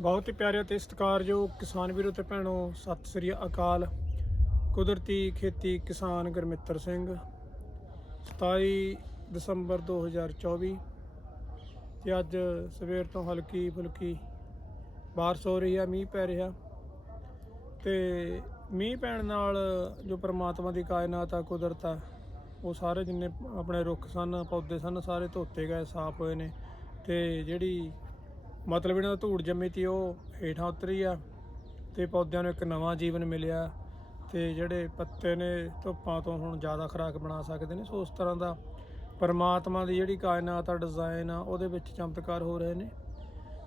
ਬਹੁਤ ਹੀ ਪਿਆਰੇ ਤੇ ਸਤਿਕਾਰਯੋਗ ਕਿਸਾਨ ਵੀਰੋ ਤੇ ਭੈਣੋ, ਸਤਿ ਸ੍ਰੀ ਅਕਾਲ। ਕੁਦਰਤੀ ਖੇਤੀ ਕਿਸਾਨ ਗੁਰਮਿੱਤਰ ਸਿੰਘ 27 ਦਸੰਬਰ 2024 ਤੇ ਅੱਜ ਸਵੇਰ ਤੋਂ ਹਲਕੀ ਫੁਲਕੀ ਬਾਰਿਸ਼ ਹੋ ਰਹੀ ਹੈ ਮੀਂਹ ਪੈ ਰਿਹਾ। ਤੇ ਮੀਂਹ ਪੈਣ ਨਾਲ ਜੋ ਪ੍ਰਮਾਤਮਾ ਦੀ ਕਾਇਨਾਤ ਆ, ਕੁਦਰਤ ਆ, ਉਹ ਸਾਰੇ ਜਿੰਨੇ ਆਪਣੇ ਰੁੱਖ ਸਨ, ਪੌਦੇ ਸਨ, ਸਾਰੇ ਧੋਤੇ ਗਏ, ਸਾਫ਼ ਹੋਏ ਨੇ ਤੇ ਜਿਹੜੀ ਮਤਲਬ ਇਹਨਾਂ ਦਾ ਧੂੜ ਜੰਮੀ ਤੀ, ਉਹ ਹੇਠਾਂ ਉਤਰੀ ਆ ਤੇ ਪੌਦਿਆਂ ਨੂੰ ਇੱਕ ਨਵਾਂ ਜੀਵਨ ਮਿਲਿਆ ਤੇ ਜਿਹੜੇ ਪੱਤੇ ਨੇ ਧੁੱਪਾਂ ਤੋਂ ਹੁਣ ਜ਼ਿਆਦਾ ਖੁਰਾਕ ਬਣਾ ਸਕਦੇ ਨੇ, ਸੋ ਉਸ ਤਰ੍ਹਾਂ ਦਾ ਪਰਮਾਤਮਾ ਦੀ ਜਿਹੜੀ ਕਾਇਨਾਤ ਆ ਡਿਜ਼ਾਈਨ ਆ, ਉਹਦੇ ਵਿੱਚ ਚਮਤਕਾਰ ਹੋ ਰਹੇ ਨੇ।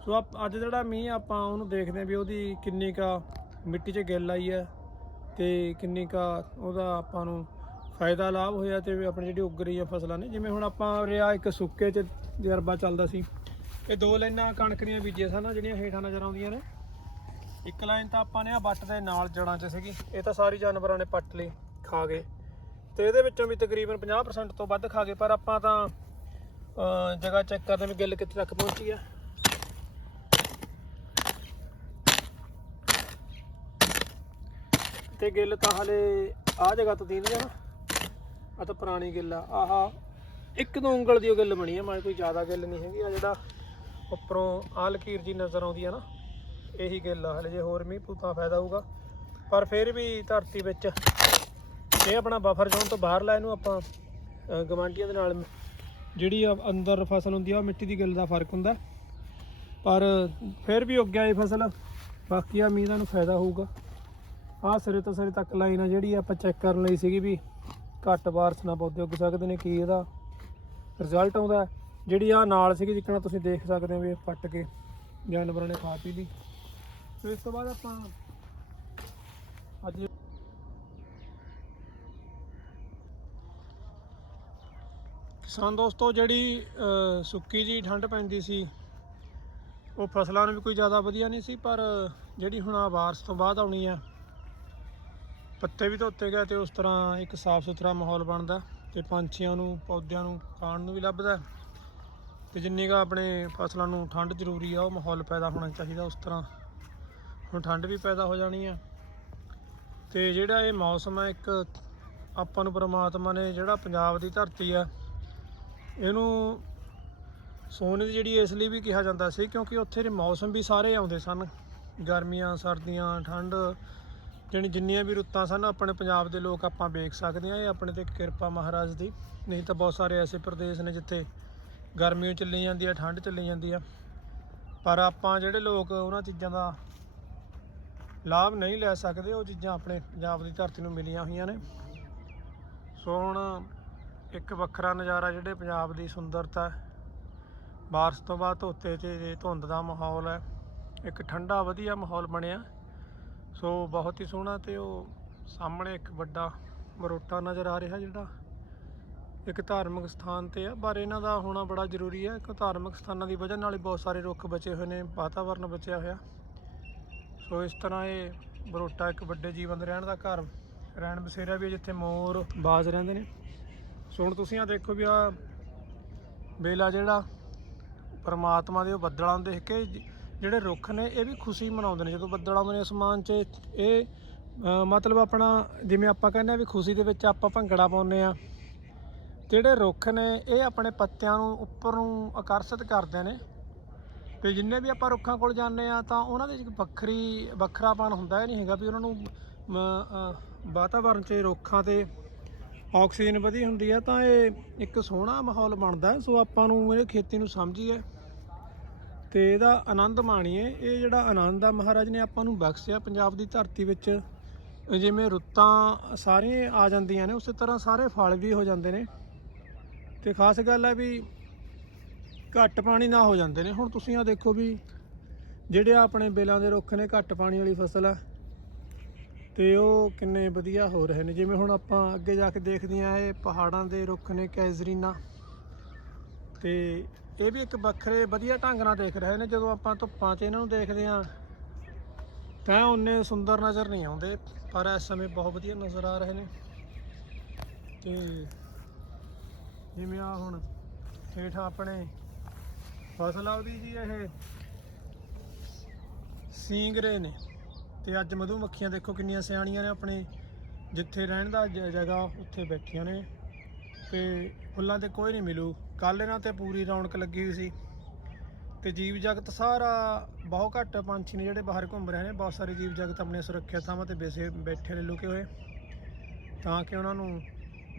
ਸੋ ਆਪ- ਅੱਜ ਜਿਹੜਾ ਮੀਂਹ ਆਪਾਂ ਉਹਨੂੰ ਦੇਖਦੇ ਹਾਂ ਵੀ ਉਹਦੀ ਕਿੰਨੀ ਕਾ ਮਿੱਟੀ 'ਚ ਗਿੱਲ ਆਈ ਹੈ ਤੇ ਕਿੰਨੀ ਕਾ ਉਹਦਾ ਆਪਾਂ ਨੂੰ ਫਾਇਦਾ, ਲਾਭ ਹੋਇਆ ਤੇ ਆਪਣੀ ਜਿਹੜੀ ਉੱਗ ਰਹੀ ਆ ਫਸਲਾਂ ਨੇ। ਜਿਵੇਂ ਹੁਣ ਆਪਾਂ ਰਿਆ ਇੱਕ ਸੁੱਕੇ 'ਚ, ਤਜਰਬਾ ਚੱਲਦਾ ਸੀ ਇਹ ਦੋ ਲਾਈਨਾਂ ਕਣਕ ਦੀਆਂ ਬੀਜੀਆਂ ਸਨ ਜਿਹੜੀਆਂ ਹੇਠਾਂ ਨਜ਼ਰ ਆਉਂਦੀਆਂ ਨੇ। ਇੱਕ ਲਾਈਨ ਤਾਂ ਆਪਾਂ ਨੇ ਆ ਵੱਟ ਦੇ ਨਾਲ ਜੜਾਂ 'ਚ ਸੀਗੀ। ਇਹ ਤਾਂ ਸਾਰੀ ਜਾਨਵਰਾਂ ਨੇ ਪੱਟ ਲਈ ਖਾ ਗਏ ਤੇ ਇਹਦੇ ਵਿੱਚੋਂ ਵੀ ਤਕਰੀਬਨ 50% ਤੋਂ ਵੱਧ ਖਾ ਗਏ, ਪਰ ਆਪਾਂ ਤਾਂ ਜਗ੍ਹਾ ਚੈੱਕ ਕਰਦੇ ਵੀ ਗਿੱਲ ਕਿੱਥੇ ਤੱਕ ਪਹੁੰਚੀ ਆ। ਤੇ ਗਿੱਲ ਤਾਂ ਹਲੇ ਆ ਜਗ੍ਹਾ ਤੋਂ ਦੀਂਦੀ ਆ ਆ ਤਾਂ ਪੁਰਾਣੀ ਗਿੱਲ ਆ। ਆਹਾ ਇੱਕ ਦੋ ਉਂਗਲ ਦੀ ਉਹ ਗਿੱਲ ਬਣੀ ਆ ਮਾਰੇ ਕੋਈ ਜ਼ਿਆਦਾ ਗਿੱਲ ਨਹੀਂ ਹੈਗੀ। ਆ ਜਿਹੜਾ ਉੱਪਰੋਂ ਆਹ ਲਕੀਰ ਜੀ ਨਜ਼ਰ ਆਉਂਦੀ ਆ ਨਾ ਇਹੀ ਗਿੱਲ ਆ ਹਲੇ ਜੇ ਹੋਰ ਮੀਂਹ ਪੂਤਾ ਫਾਇਦਾ ਹੋਊਗਾ। ਪਰ ਫਿਰ ਵੀ ਧਰਤੀ ਵਿੱਚ ਇਹ ਆਪਣਾ ਬਫਰ ਜ਼ੋਨ ਤੋਂ ਬਾਹਰ ਲਾ ਇਹਨੂੰ ਆਪਾਂ ਅ, ਦੇ ਨਾਲ ਜਿਹੜੀ ਆ ਅੰਦਰ ਫਸਲ ਹੁੰਦੀ ਆ ਉਹ ਮਿੱਟੀ ਦੀ ਗਿੱਲ ਦਾ ਫ਼ਰਕ ਹੁੰਦਾ। ਪਰ ਫਿਰ ਵੀ ਉੱਗਿਆ ਇਹ ਫਸਲ ਬਾਕੀ ਆ ਮੀਂਹ ਦਾ ਨੂੰ ਫਾਇਦਾ ਹੋਊਗਾ। ਆਹ ਸਿਰੇ ਤੋਂ ਸਿਰੇ ਤੱਕ ਲਾਈਨ ਆ ਜਿਹੜੀ ਆਪਾਂ ਚੈੱਕ ਕਰਨ ਲਈ ਸੀਗੀ ਵੀ ਘੱਟ ਬਾਰਿਸ਼ ਨਾਲ ਪੌਦੇ ਉੱਗ ਸਕਦੇ ਨੇ ਕੀ ਇਹਦਾ ਰਿਜ਼ਲਟ ਆਉਂਦਾ। ਜਿਹੜੀ ਆ ਨਾਲ ਸੀਗੀ ਜਿੱਕਣਾ ਤੁਸੀਂ ਦੇਖ ਸਕਦੇ ਹੋ ਵੀ ਪੱਟ ਕੇ ਜਾਨਵਰਾਂ ਨੇ ਖਾ ਪੀ ਲਈ। ਤੇ ਇਸ ਤੋਂ ਬਾਅਦ ਆਪਾਂ ਅੱਜ ਕਿਸਾਨ ਦੋਸਤੋ, ਜਿਹੜੀ ਸੁੱਕੀ ਜੀ ਠੰਡ ਪੈਂਦੀ ਸੀ, ਉਹ ਫਸਲਾਂ ਨੂੰ ਵੀ ਕੋਈ ਜ਼ਿਆਦਾ ਵਧੀਆ ਨਹੀਂ ਸੀ, ਪਰ ਜਿਹੜੀ ਹੁਣ ਆ ਬਾਰਿਸ਼ ਤੋਂ ਬਾਅਦ ਆਉਣੀ ਆ, ਪੱਤੇ ਵੀ ਧੋਤੇ ਗਏ ਤੇ ਉਸ ਤਰ੍ਹਾਂ ਇੱਕ ਸਾਫ਼ ਸੁਥਰਾ ਮਾਹੌਲ ਬਣਦਾ ਤੇ ਪੰਛੀਆਂ ਨੂੰ, ਪੌਦਿਆਂ ਨੂੰ ਖਾਣ ਨੂੰ ਵੀ ਲੱਭਦਾ। ਤੇ ਜਿੰਨੀ ਕੁ ਆਪਣੇ ਫਸਲਾਂ ਨੂੰ ਠੰਡ ਜ਼ਰੂਰੀ ਆ, ਉਹ ਮਾਹੌਲ ਪੈਦਾ ਹੋਣਾ ਚਾਹੀਦਾ ਉਸ ਤਰ੍ਹਾਂ। ਹੁਣ ਠੰਡ ਵੀ ਪੈਦਾ ਹੋ ਜਾਣੀ ਆ। ਤੇ ਜਿਹੜਾ ਇਹ ਮੌਸਮ ਹੈ ਇੱਕ ਆਪਾਂ ਨੂੰ ਪ੍ਰਮਾਤਮਾ ਨੇ ਜਿਹੜਾ ਪੰਜਾਬ ਦੀ ਧਰਤੀ ਆ, ਇਹਨੂੰ ਸੋਨੇ ਦੀ ਜਿਹੜੀ ਇਸ ਲਈ ਵੀ ਕਿਹਾ ਜਾਂਦਾ ਸੀ, ਕਿਉਂਕਿ ਉੱਥੇ ਦੇ ਮੌਸਮ ਵੀ ਸਾਰੇ ਆਉਂਦੇ ਸਨ। ਗਰਮੀਆਂ, ਸਰਦੀਆਂ, ਠੰਡ ਜਿਹੜੀ ਜਿੰਨੀਆਂ ਵੀ ਰੁੱਤਾਂ ਸਨ, ਆਪਣੇ ਪੰਜਾਬ ਦੇ ਲੋਕ ਆਪਾਂ ਵੇਖ ਸਕਦੇ ਹਾਂ ਇਹ ਆਪਣੇ ਤੇ ਕਿਰਪਾ ਮਹਾਰਾਜ ਦੀ। ਨਹੀਂ ਤਾਂ ਬਹੁਤ ਸਾਰੇ ਐਸੇ ਪ੍ਰਦੇਸ਼ ਨੇ ਜਿੱਥੇ ਗਰਮੀ ਚੱਲੀ ਜਾਂਦੀ ਆ ਠੰਡ ਚੱਲੀ ਜਾਂਦੀ ਆ। ਪਰ ਆਪਾਂ ਜਿਹੜੇ ਲੋਕ ਉਹਨਾਂ ਚੀਜ਼ਾਂ ਦਾ ਲਾਭ ਨਹੀਂ ਲੈ ਸਕਦੇ, ਉਹ ਚੀਜ਼ਾਂ ਆਪਣੇ ਪੰਜਾਬ ਦੀ ਧਰਤੀ ਨੂੰ ਮਿਲੀਆਂ ਹੋਈਆਂ ਨੇ। ਸੋ ਹੁਣ ਇੱਕ ਵੱਖਰਾ ਨਜ਼ਾਰਾ ਜਿਹੜੇ ਪੰਜਾਬ ਦੀ ਸੁੰਦਰਤਾ ਹੈ। ਬਾਰਿਸ਼ ਤੋਂ ਬਾਅਦ ਧੋਤੇ 'ਚ ਜੇ ਧੁੰਦ ਦਾ ਮਾਹੌਲ ਹੈ, ਇੱਕ ਠੰਡਾ ਵਧੀਆ ਮਾਹੌਲ ਬਣਿਆ। ਸੋ ਬਹੁਤ ਹੀ ਸੋਹਣਾ ਤੇ ਉਹ ਸਾਹਮਣੇ ਇੱਕ ਵੱਡਾ ਮਰੋਟਾ ਨਜ਼ਰ ਆ ਰਿਹਾ ਜਿਹੜਾ। ਇੱਕ ਧਾਰਮਿਕ ਸਥਾਨ ਤੇ ਆ, ਪਰ ਇਹਨਾਂ ਦਾ ਹੋਣਾ ਬੜਾ ਜ਼ਰੂਰੀ ਹੈ ਕਿ ਧਾਰਮਿਕ ਸਥਾਨਾਂ ਦੀ ਵਜ੍ਹਾ ਨਾਲ ਹੀ ਬਹੁਤ ਸਾਰੇ ਰੁੱਖ ਬਚੇ ਹੋਏ ਨੇ, ਵਾਤਾਵਰਨ ਬਚਿਆ ਹੋਇਆ। ਸੋ ਇਸ ਤਰ੍ਹਾਂ ਇਹ ਬਰੋਟਾ ਇੱਕ ਵੱਡੇ ਜੀਵਨ ਦੇ ਰਹਿਣ ਦਾ ਘਰ, ਰਹਿਣ ਬਸੇਰਾ ਵੀ ਹੈ ਜਿੱਥੇ ਮੋਰ ਬਾਜ਼ ਰਹਿੰਦੇ ਨੇ। ਸੋ ਹੁਣ ਤੁਸੀਂ ਆ ਦੇਖੋ ਵੀ ਆ ਬੇਲਾ ਜਿਹੜਾ, ਪਰਮਾਤਮਾ ਦੇ ਉਹ ਬੱਦਲਾਂ ਨੂੰ ਦੇਖ ਕੇ ਜਿਹੜੇ ਰੁੱਖ ਨੇ ਇਹ ਵੀ ਖੁਸ਼ੀ ਮਨਾਉਂਦੇ ਨੇ। ਜਦੋਂ ਬੱਦਲ ਆਉਂਦੇ ਨੇ ਅਸਮਾਨ 'ਚ, ਇਹ ਮਤਲਬ ਆਪਣਾ ਜਿਵੇਂ ਆਪਾਂ ਕਹਿੰਦੇ ਆ ਵੀ ਖੁਸ਼ੀ ਦੇ ਵਿੱਚ ਆਪਾਂ ਭੰਗੜਾ ਪਾਉਂਦੇ ਆ। ਜਿਹੜੇ ਰੁੱਖ ਨੇ ਇਹ ਆਪਣੇ ਪੱਤਿਆਂ ਨੂੰ ਉੱਪਰ ਨੂੰ ਆਕਰਸ਼ਿਤ ਕਰਦੇ ਨੇ। ਤੇ ਜਿੰਨੇ ਵੀ ਆਪਾਂ ਰੁੱਖਾਂ ਕੋਲ ਜਾਂਦੇ ਆ ਤਾਂ ਉਹਨਾਂ ਦੇ ਇੱਕ ਵੱਖਰੀ ਵੱਖਰਾਪਣ ਹੁੰਦਾ ਇਹ ਨਹੀਂ ਹੈਗਾ ਵੀ ਉਹਨਾਂ ਨੂੰ ਮ, ਵਾਤਾਵਰਣ 'ਚ ਰੁੱਖਾਂ ਤੇ ਆਕਸੀਜਨ ਵਧੀ ਹੁੰਦੀ ਆ ਤਾਂ ਇਹ ਇੱਕ ਸੋਹਣਾ ਮਾਹੌਲ ਬਣਦਾ ਸੋ ਆਪਾਂ ਨੂੰ ਇਹ ਖੇਤੀ ਨੂੰ ਸਮਝੀਏ ਤੇ ਇਹਦਾ ਆਨੰਦ ਮਾਣੀਏ। ਇਹ ਜਿਹੜਾ ਆਨੰਦ ਆ ਮਹਾਰਾਜ ਨੇ ਆਪਾਂ ਨੂੰ ਬਖਸ਼ਿਆ ਪੰਜਾਬ ਦੀ ਧਰਤੀ ਵਿੱਚ। ਜਿਵੇਂ ਰੁੱਤਾਂ ਸਾਰੀਆਂ ਆ ਜਾਂਦੀਆਂ ਨੇ ਉਸੇ ਤਰ੍ਹਾਂ ਸਾਰੇ ਫਲ ਵੀ ਹੋ ਜਾਂਦੇ ਨੇ। ਤੇ ਖਾਸ ਗੱਲ ਹੈ ਵੀ ਘੱਟ ਪਾਣੀ ਨਾ ਹੋ ਜਾਂਦੇ ਨੇ। ਹੁਣ ਤੁਸੀਂ ਆ ਦੇਖੋ ਵੀ ਜਿਹੜੇ ਆਪਣੇ ਬੇਲਾਂ ਦੇ ਰੁੱਖ ਨੇ, ਘੱਟ ਪਾਣੀ ਵਾਲੀ ਫਸਲ ਆ। ਤੇ ਉਹ ਕਿੰਨੇ ਵਧੀਆ ਹੋ ਰਹੇ ਨੇ। ਜਿਵੇਂ ਹੁਣ ਆਪਾਂ ਅੱਗੇ ਜਾ ਕੇ ਦੇਖਦੇ ਆ ਇਹ ਪਹਾੜਾਂ ਦੇ ਰੁੱਖ ਨੇ, ਕੈਜ਼ਰੀਨਾ। ਤੇ ਇਹ ਵੀ ਇੱਕ ਵੱਖਰੇ ਵਧੀਆ ਢੰਗ ਨਾਲ ਦੇਖ ਰਹੇ ਨੇ। ਜਦੋਂ ਆਪਾਂ ਧੁੱਪਾਂ 'ਚ ਇਹਨਾਂ ਨੂੰ ਦੇਖਦੇ ਆ ਤਾਂ ਉਹਨੇ ਸੁੰਦਰ ਨਜ਼ਰ ਨਹੀਂ ਆਉਂਦੇ, ਪਰ ਇਸ ਸਮੇਂ ਬਹੁਤ ਵਧੀਆ ਨਜ਼ਰ ਆ ਰਹੇ ਨੇ। ਤੇ ਜਿਵੇਂ ਆ ਹੁਣ ਹੇਠ ਆਪਣੇ ਫਸਲ ਆ ਜੀ ਇਹ। ਸਿੰਗਰੇ ਨੇ। ਤੇ ਅੱਜ ਮਧੂ ਮੱਖੀਆਂ ਦੇਖੋ ਕਿੰਨੀਆਂ ਸਿਆਣੀਆਂ ਨੇ ਆਪਣੇ, ਜਿੱਥੇ ਰਹਿਣ ਦਾ ਜ- ਜਗ੍ਹਾ ਉੱਥੇ ਬੈਠੀਆਂ ਨੇ। ਤੇ ਫੁੱਲਾਂ ਤੇ ਕੋਈ ਨਹੀਂ ਮਿਲੂ। ਕੱਲ ਇਹਨਾਂ ਤੇ ਪੂਰੀ ਰੌਣਕ ਲੱਗੀ ਹੋਈ ਸੀ। ਤੇ ਜੀਵ ਜਗਤ ਸਾਰਾ ਬਹੁਤ ਘੱਟ ਪੰਛੀ ਨੇ ਜਿਹੜੇ ਬਾਹਰ ਘੁੰਮ ਰਹੇ ਨੇ। ਬਹੁਤ ਸਾਰੇ ਜੀਵ ਜਗਤ ਆਪਣੇ ਸੁਰੱਖਿਅਤ ਥਾਵਾਂ ਤੇ ਬੈਸੇ, ਬੈਠੇ ਨੇ ਲੁਕੇ ਹੋਏ। ਤਾਂ ਕਿ ਉਹਨਾਂ ਨੂੰ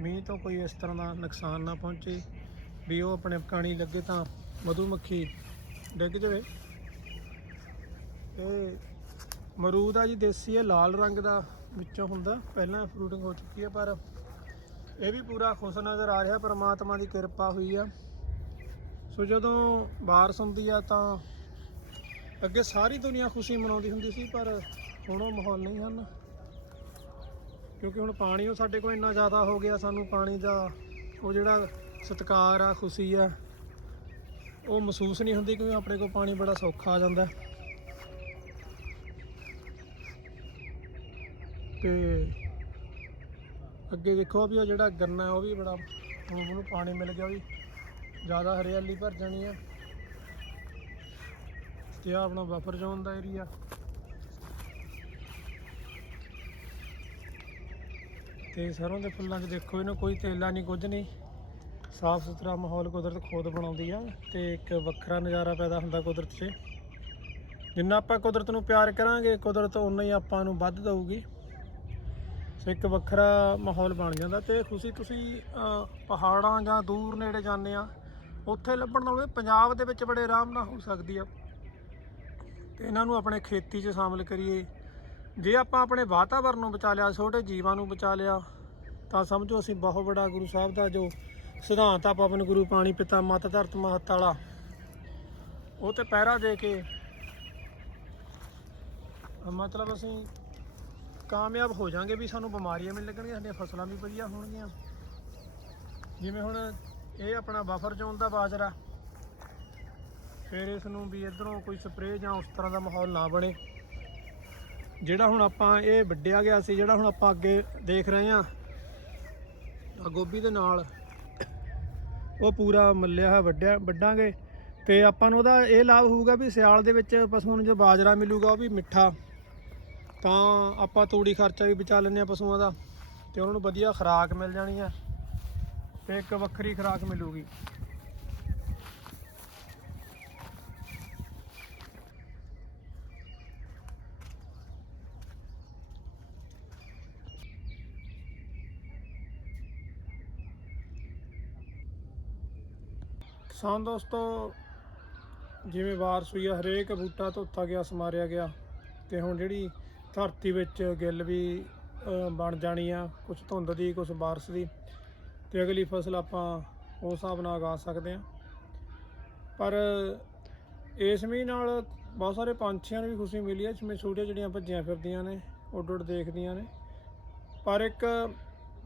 ਮੀਂਹ ਤੋਂ ਕੋਈ ਇਸ ਤਰ੍ਹਾਂ ਦਾ ਨੁਕਸਾਨ ਨਾ ਪਹੁੰਚੇ, ਵੀ ਉਹ ਆਪਣੇ ਕਾਣੀ ਲੱਗੇ ਤਾਂ ਮਧੂਮੱਖੀ ਡਿੱਗ ਜਾਵੇ। ਇਹ ਮਰੂਦ ਆ ਜੀ, ਦੇਸੀ ਹੈ ਲਾਲ ਰੰਗ ਦਾ ਵਿੱਚੋਂ ਹੁੰਦਾ। ਪਹਿਲਾਂ ਫਰੂਟਿੰਗ ਹੋ ਚੁੱਕੀ ਹੈ ਪਰ ਇਹ ਵੀ ਪੂਰਾ ਖੁਸ਼ ਨਜ਼ਰ ਆ ਰਿਹਾ। ਪਰਮਾਤਮਾ ਦੀ ਕਿਰਪਾ ਹੋਈ ਆ। ਸੋ ਜਦੋਂ ਬਾਰਿਸ਼ ਹੁੰਦੀ ਆ ਤਾਂ ਅੱਗੇ ਸਾਰੀ ਦੁਨੀਆ ਖੁਸ਼ੀ ਮਨਾਉਂਦੀ ਹੁੰਦੀ ਸੀ, ਪਰ ਹੁਣ ਉਹ ਮਾਹੌਲ ਨਹੀਂ ਹਨ। ਕਿਉਂਕਿ ਹੁਣ ਪਾਣੀ ਉਹ ਸਾਡੇ ਕੋਲ ਇੰਨਾ ਜ਼ਿਆਦਾ ਹੋ ਗਿਆ, ਸਾਨੂੰ ਪਾਣੀ ਦਾ ਉਹ ਜਿਹੜਾ ਸਤਿਕਾਰ ਆ, ਖੁਸ਼ੀ ਆ, ਉਹ ਮਹਿਸੂਸ ਨਹੀਂ ਹੁੰਦੀ ਕਿਉਂਕਿ ਆਪਣੇ ਕੋਲ ਪਾਣੀ ਬੜਾ ਸੌਖਾ ਆ ਜਾਂਦਾ। ਤੇ ਅੱਗੇ ਦੇਖੋ ਵੀ ਉਹ ਜਿਹੜਾ ਗੰਨਾ ਉਹ ਵੀ ਬੜਾ, ਹੁਣ ਉਹਨੂੰ ਪਾਣੀ ਮਿਲ ਗਿਆ ਉਹ ਵੀ, ਜ਼ਿਆਦਾ ਹਰਿਆਲੀ ਭਰ ਜਾਣੀ ਆ। ਤੇ ਆ ਆਪਣਾ ਬਫਰ ਜ਼ੋਨ ਦਾ ਏਰੀਆ ਤੇ ਸਰੋਂ ਦੇ ਫੁੱਲਾਂ 'ਚ ਦੇਖੋ ਇਹਨੂੰ ਕੋਈ ਤੇਲਾ ਨਹੀਂ, ਕੁਝ ਨਹੀਂ। ਸਾਫ਼ ਸੁਥਰਾ ਮਾਹੌਲ ਕੁਦਰਤ ਖੁਦ ਬਣਾਉਂਦੀ ਆ ਤੇ ਇੱਕ ਵੱਖਰਾ ਨਜ਼ਾਰਾ ਪੈਦਾ ਹੁੰਦਾ ਕੁਦਰਤ 'ਚ। ਜਿੰਨਾ ਆਪਾਂ ਕੁਦਰਤ ਨੂੰ ਪਿਆਰ ਕਰਾਂਗੇ, ਕੁਦਰਤ ਉਨਾ ਹੀ ਆਪਾਂ ਨੂੰ ਵੱਧ ਦਊਗੀ। ਸੋ ਇੱਕ ਵੱਖਰਾ ਮਾਹੌਲ ਬਣ ਜਾਂਦਾ ਤੇ ਖੁਸ਼ੀ ਤੁਸੀਂ ਪਹਾੜਾਂ ਜਾਂ ਦੂਰ ਨੇੜੇ ਜਾਂਦੇ ਆ, ਉੱਥੇ ਲੱਭਣ ਨਾਲੋਂ ਪੰਜਾਬ ਦੇ ਵਿੱਚ ਬੜੇ ਆਰਾਮ ਨਾਲ ਹੋ ਸਕਦੀ ਆ। ਤੇ ਇਹਨਾਂ ਨੂੰ ਆਪਣੇ ਖੇਤੀ 'ਚ ਸ਼ਾਮਲ ਕਰੀਏ। ਜੇ ਆਪਾਂ ਆਪਣੇ ਵਾਤਾਵਰਨ ਨੂੰ ਬਚਾ ਲਿਆ, ਛੋਟੇ ਜੀਵਾਂ ਨੂੰ ਬਚਾ ਲਿਆ, ਤਾਂ ਸਮਝੋ ਅਸੀਂ ਬਹੁਤ ਵੱਡਾ ਗੁਰੂ ਸਾਹਿਬ ਦਾ ਜੋ ਸਿਧਾਂਤ ਆ ਪਵਨ ਗੁਰੂ ਪਾਣੀ ਪਿਤਾ, ਮਤ ਧਰਤ, ਮਹਤ ਵਾਲਾ, ਉਹ ਤੇ ਪਹਿਰਾ ਦੇ ਕੇ ਮਤਲਬ ਅਸੀਂ ਕਾਮਯਾਬ ਹੋ ਜਾਾਂਗੇ ਵੀ ਸਾਨੂੰ ਬਿਮਾਰੀਆਂ ਵੀ ਲੱਗਣਗੀਆਂ, ਸਾਡੀਆਂ ਫਸਲਾਂ ਵੀ ਵਧੀਆ ਹੋਣਗੀਆਂ। ਜਿਵੇਂ ਹੁਣ ਇਹ ਆਪਣਾ ਬਫਰ ਜ਼ੋਨ ਦਾ ਬਾਜਰਾ, ਫਿਰ ਇਸ ਨੂੰ ਵੀ ਇਧਰੋਂ ਕੋਈ ਸਪਰੇਅ ਜਾਂ ਉਸ ਤਰ੍ਹਾਂ ਦਾ ਮਾਹੌਲ ਨਾ ਬਣੇ। ਜਿਹੜਾ ਹੁਣ ਆਪਾਂ ਇਹ ਵੱਡਿਆ ਗਿਆ ਸੀ, ਜਿਹੜਾ ਹੁਣ ਆਪਾਂ ਅੱਗੇ ਦੇਖ ਰਹੇ ਹਾਂ ਗੋਭੀ ਦੇ ਨਾਲ ਉਹ ਪੂਰਾ ਮੱਲਿਆ ਹੈ ਵੱਡਿਆ, ਵੱਡਾਂਗੇ। ਤੇ ਆਪਾਂ ਨੂੰ ਉਹਦਾ ਇਹ ਲਾਭ ਹੋਊਗਾ ਵੀ ਸਿਆਲ ਦੇ ਵਿੱਚ ਪਸ਼ੂਆਂ ਨੂੰ ਜੋ ਬਾਜਰਾ ਮਿਲੂਗਾ, ਉਹ ਵੀ ਮਿੱਠਾ। ਤਾਂ ਆਪਾਂ ਤੂੜੀ ਖਰਚਾ ਵੀ ਬਚਾ ਲੈਂਦੇ ਆ ਪਸ਼ੂਆਂ ਦਾ, ਤੇ ਉਹਨਾਂ ਨੂੰ ਵਧੀਆ ਖੁਰਾਕ ਮਿਲ ਜਾਣੀ ਆ, ਤੇ ਇੱਕ ਵੱਖਰੀ ਖੁਰਾਕ ਮਿਲੂਗੀ। ਕਿਸਾਨ ਦੋਸਤੋ, ਜਿਵੇਂ ਬਾਰਿਸ਼ ਹੋਈ ਆ, ਹਰੇਕ ਬੂਟਾ ਧੋਤਾ ਗਿਆ, ਸਮਾਰਿਆ ਗਿਆ ਤੇ ਹੁਣ ਜਿਹੜੀ ਧਰਤੀ ਵਿੱਚ ਗਿੱਲ ਵੀ ਬਣ ਜਾਣੀ ਆ ਕੁਝ ਧੁੰਦ ਦੀ ਕੁਝ ਬਾਰਿਸ਼ ਦੀ ਤੇ ਅਗਲੀ ਫਸਲ ਆਪਾਂ ਉਸ ਹਿਸਾਬ ਨਾਲ ਉਗਾ ਸਕਦੇ ਆ। ਪਰ ਇਸ ਮੀਂਹ ਨਾਲ ਬਹੁਤ ਸਾਰੇ ਪੰਛੀਆਂ ਨੂੰ ਵੀ ਖੁਸ਼ੀ ਮਿਲੀ ਹੈ ਜਿਵੇਂ ਛੋਟੀਆਂ ਜਿਹੜੀਆਂ ਭੱਜੀਆਂ ਫਿਰਦੀਆਂ ਨੇ ਉੱਡ ਉੱਡ ਦੇਖਦੀਆਂ ਨੇ। ਪਰ ਇੱਕ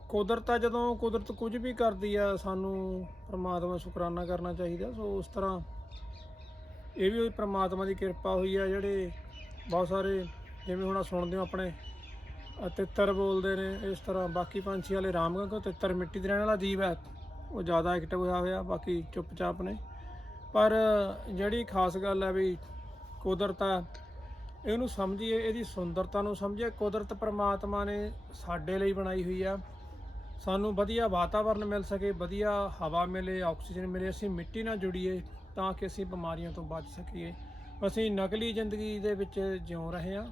ਕੁਦਰਤ ਆ, ਜਦੋਂ ਕੁਦਰਤ ਕੁਝ ਵੀ ਕਰਦੀ ਆ, ਸਾਨੂੰ ਪ੍ਰਮਾਤਮਾ ਸ਼ੁਕਰਾਨਾ ਕਰਨਾ ਚਾਹੀਦਾ। ਸੋ ਉਸ ਤਰ੍ਹਾਂ ਇਹ ਵੀ ਪ੍ਰਮਾਤਮਾ ਦੀ ਕਿਰਪਾ ਹੋਈ ਆ, ਜਿਹੜੇ ਬਹੁਤ ਸਾਰੇ ਜਿਵੇਂ ਹੁਣ ਆਹ ਸੁਣਦੇ ਹੋ ਆਪਣੇ ਤਿੱਤਰ ਬੋਲਦੇ ਨੇ, ਇਸ ਤਰ੍ਹਾਂ ਬਾਕੀ ਪੰਛੀ ਵਾਲੇ ਰਾਮਗੰਗ ਕੋ ਤਿੱਤਰ ਮਿੱਟੀ ਦੇ ਰਹਿਣ ਵਾਲਾ ਜੀਵ ਹੈ, ਉਹ ਜ਼ਿਆਦਾ ਐਕਟਿਵ ਹੋਇਆ ਹੋਇਆ, ਬਾਕੀ ਚੁੱਪਚਾਪ ਨੇ। ਪਰ ਜਿਹੜੀ ਖਾਸ ਗੱਲ ਹੈ ਵੀ ਕੁਦਰਤ ਆ, ਇਹਨੂੰ ਸਮਝੀਏ, ਇਹਦੀ ਸੁੰਦਰਤਾ ਨੂੰ ਸਮਝੀਏ, ਕੁਦਰਤ ਪਰਮਾਤਮਾ ਨੇ ਸਾਡੇ ਲਈ ਬਣਾਈ ਹੋਈ ਆ। ਸਾਨੂੰ ਵਧੀਆ ਵਾਤਾਵਰਣ ਮਿਲ ਸਕੇ, ਵਧੀਆ ਹਵਾ ਮਿਲੇ, ਆਕਸੀਜਨ ਮਿਲੇ, ਅਸੀਂ ਮਿੱਟੀ ਨਾਲ ਜੁੜੀਏ ਤਾਂ ਕਿ ਅਸੀਂ ਬਿਮਾਰੀਆਂ ਤੋਂ ਬਚ ਸਕੀਏ। ਅਸੀਂ ਨਕਲੀ ਜ਼ਿੰਦਗੀ ਦੇ ਵਿੱਚ ਜਿਉ ਰਹੇ ਹਾਂ,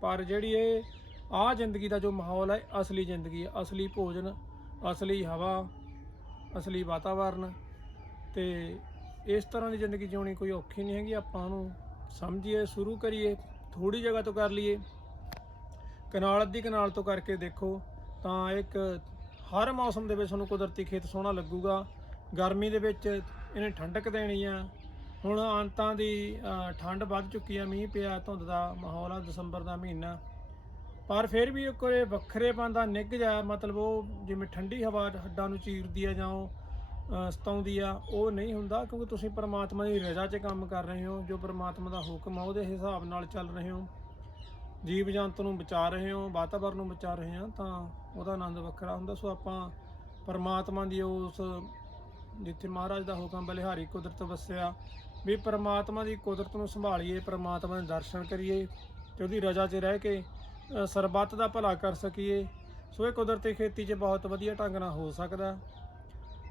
ਪਰ ਜਿਹੜੀ ਇਹ ਆ ਜ਼ਿੰਦਗੀ ਦਾ ਜੋ ਮਾਹੌਲ ਹੈ, ਅਸਲੀ ਜ਼ਿੰਦਗੀ ਹੈ। ਅਸਲੀ ਭੋਜਨ, ਅਸਲੀ ਹਵਾ, ਅਸਲੀ ਵਾਤਾਵਰਣ ਤੇ ਇਸ ਤਰ੍ਹਾਂ ਦੀ ਜ਼ਿੰਦਗੀ ਜਿਉਣੀ ਕੋਈ ਔਖੀ ਨਹੀਂ ਹੈਗੀ। ਆਪਾਂ ਉਹਨੂੰ ਸਮਝੀਏ, ਸ਼ੁਰੂ ਕਰੀਏ ਥੋੜੀ ਜਗ੍ਹਾ ਤੋਂ ਕਰ ਲਈਏ। ਕਨਾਲ, ਅੱਧੀ ਕਨਾਲ ਤੋਂ ਕਰਕੇ ਦੇਖੋ ਤਾਂ ਇੱਕ ਹਰ ਮੌਸਮ ਦੇ ਵਿੱਚ ਤੁਹਾਨੂੰ ਕੁਦਰਤੀ ਖੇਤ ਸੋਹਣਾ ਲੱਗੂਗਾ। ਗਰਮੀ ਦੇ ਵਿੱਚ ਇਹਨੇ ਠੰਡਕ ਦੇਣੀ ਆ। ਹੁਣ ਅੰਤਾਂ ਦੀ ਠੰਡ ਵੱਧ ਚੁੱਕੀ ਆ, ਮੀਂਹ ਪਿਆ, ਧੁੰਦ ਦਾ ਮਾਹੌਲ ਆ ਦਸੰਬਰ ਦਾ ਮਹੀਨਾ। ਪਰ ਫਿਰ ਵੀ ਕੋਈ ਵੱਖਰੇਪਨ ਦਾ ਨਿੱਘ ਜਾ ਮਤਲਬ ਉਹ ਜਿਵੇਂ ਠੰਡੀ ਹਵਾ ਹੱਡਾਂ ਨੂੰ ਚੀਰਦੀ ਆ ਜਾਂ ਉਹ ਸਤਾਉਂਦੀ ਆ, ਉਹ ਨਹੀਂ ਹੁੰਦਾ ਕਿਉਂਕਿ ਤੁਸੀਂ ਪਰਮਾਤਮਾ ਦੀ ਰਜ਼ਾ 'ਚ ਕੰਮ ਕਰ ਰਹੇ ਹੋ। ਜੋ ਪਰਮਾਤਮਾ ਦਾ ਹੁਕਮ ਆ ਉਹਦੇ ਹਿਸਾਬ ਨਾਲ ਚੱਲ ਰਹੇ ਹੋ। ਜੀਵ ਜੰਤ ਨੂੰ ਬਚਾ ਰਹੇ ਹੋ, ਵਾਤਾਵਰਨ ਨੂੰ ਬਚਾ ਰਹੇ ਹਾਂ, ਤਾਂ ਉਹਦਾ ਆਨੰਦ ਵੱਖਰਾ ਹੁੰਦਾ। ਸੋ ਆਪਾਂ ਪਰਮਾਤਮਾ ਦੀ ਉਸ ਜਿੱਥੇ ਮਹਾਰਾਜ ਦਾ ਹੁਕਮ ਬਲਿਹਾਰੀ ਕੁਦਰਤ ਵਸਿਆ, ਵੀ ਪਰਮਾਤਮਾ ਦੀ ਕੁਦਰਤ ਨੂੰ ਸੰਭਾਲੀਏ, ਪਰਮਾਤਮਾ ਦੇ ਦਰਸ਼ਨ ਕਰੀਏ ਤੇ ਉਹਦੀ ਰਜ਼ਾ 'ਚ ਰਹਿ ਕੇ ਸਰਬੱਤ ਦਾ ਭਲਾ ਕਰ ਸਕੀਏ। ਸੋ ਇਹ ਕੁਦਰਤੀ ਖੇਤੀ 'ਚ ਬਹੁਤ ਵਧੀਆ ਢੰਗ ਨਾਲ ਹੋ ਸਕਦਾ।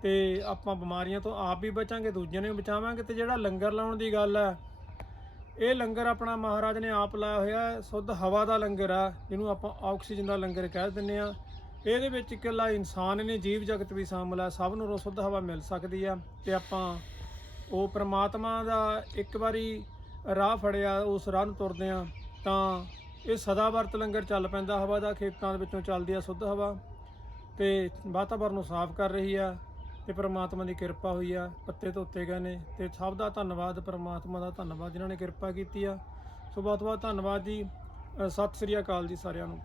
ਤੇ ਆਪਾਂ ਬਿਮਾਰੀਆਂ ਤੋਂ ਆਪ ਵੀ ਬਚਾਂਗੇ, ਦੂਜਿਆਂ ਨੂੰ ਵੀ ਬਚਾਵਾਂਗੇ ਤੇ ਜਿਹੜਾ ਲੰਗਰ ਲਾਉਣ ਦੀ ਗੱਲ ਹੈ ਇਹ ਲੰਗਰ ਆਪਣਾ ਮਹਾਰਾਜ ਨੇ ਆਪ ਲਾਇਆ ਹੋਇਆ ਸੁੱਧ ਹਵਾ ਦਾ ਲੰਗਰ ਆ, ਜਿਹਨੂੰ ਆਪਾਂ ਆਕਸੀਜਨ ਦਾ ਲੰਗਰ ਕਹਿ ਦਿੰਦੇ ਆ ਇਹਦੇ ਵਿੱਚ ਇਕੱਲਾ ਇਨਸਾਨ ਨੇ ਜੀਵ ਜਗਤ ਵੀ ਸ਼ਾਮਲ ਹੈ ਸਭ ਨੂੰ ਸ਼ੁੱਧ ਹਵਾ ਮਿਲ ਸਕਦੀ ਆ। ਤੇ ਆਪਾਂ ਉਹ ਪ੍ਰਮਾਤਮਾ ਦਾ ਇੱਕ ਵਾਰੀ ਰਾਹ ਫੜਿਆ, ਉਸ ਰਾਹ ਨੂੰ ਤੁਰਦੇ ਆ ਤਾਂ ਇਹ ਸਦਾ ਵਰਤ ਲੰਗਰ ਚੱਲ ਪੈਂਦਾ, ਹਵਾ ਦਾ ਖੇਤਾਂ ਦੇ ਵਿੱਚੋਂ ਚੱਲਦੀ ਆ ਸ਼ੁੱਧ ਹਵਾ। ਤੇ ਵਾਤਾਵਰਨ ਨੂੰ ਸਾਫ਼ ਕਰ ਰਹੀ ਆ। ਤੇ ਪ੍ਰਮਾਤਮਾ ਦੀ ਕਿਰਪਾ ਹੋਈ ਆ, ਪੱਤੇ ਧੋਤੇ ਗਏ ਨੇ ਤੇ ਸਭ ਦਾ ਧੰਨਵਾਦ, ਪ੍ਰਮਾਤਮਾ ਦਾ ਧੰਨਵਾਦ ਜਿਨ੍ਹਾਂ ਨੇ ਕਿਰਪਾ ਕੀਤੀ ਆ। ਸੋ ਬਹੁਤ ਬਹੁਤ ਧੰਨਵਾਦ ਜੀ ਸਤਿ ਸ੍ਰੀ ਅਕਾਲ ਜੀ ਸਾਰਿਆਂ ਨੂੰ।